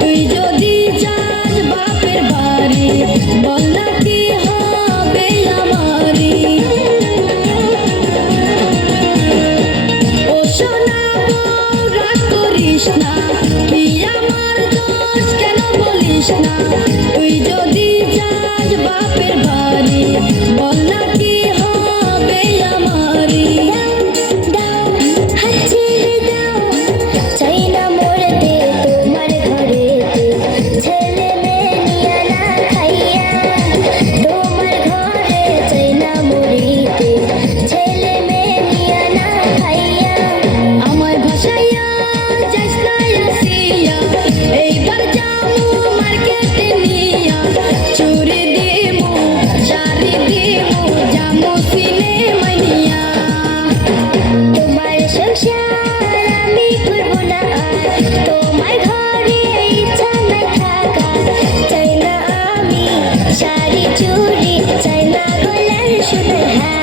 তুই যদি যাস বাপের বাড়ি বল না কি হবে আমারি। ও সোনা বউ রাগ করিস না, কি আমার দোষ কেন বলিস না। তুই যদি যাস বাপের বাড়ি বল না কি হবে আমারি। এইবার যাবো মার্কেটে নিয়া, চুরি দিমু শাড়ি দিমু যামু সিনেমা নিয়া। তোমার সংসার আমি করব না আর, তোমার ঘরে ইচ্ছা নাই থাকা। চাই না আমি শাড়ি চুড়ি, চাই না গলার সোনার হার।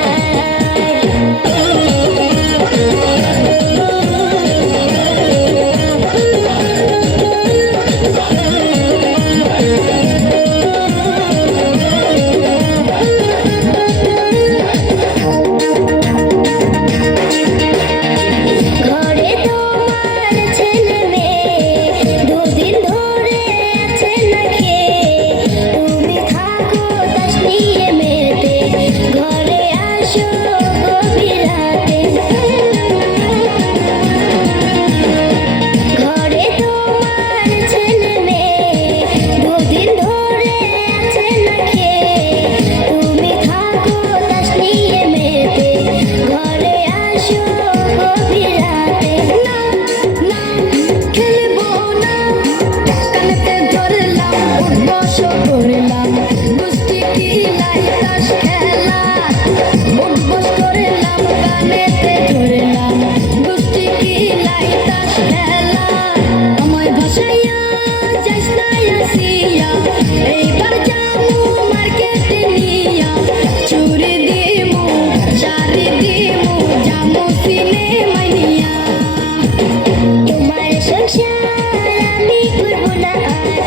এইবার যাবো মার্কেটে নিয়া, চুরি দিমু শাড়ি দিমু যামু সিনেমা নিয়া। তোমার সংসার আমি করব না আর,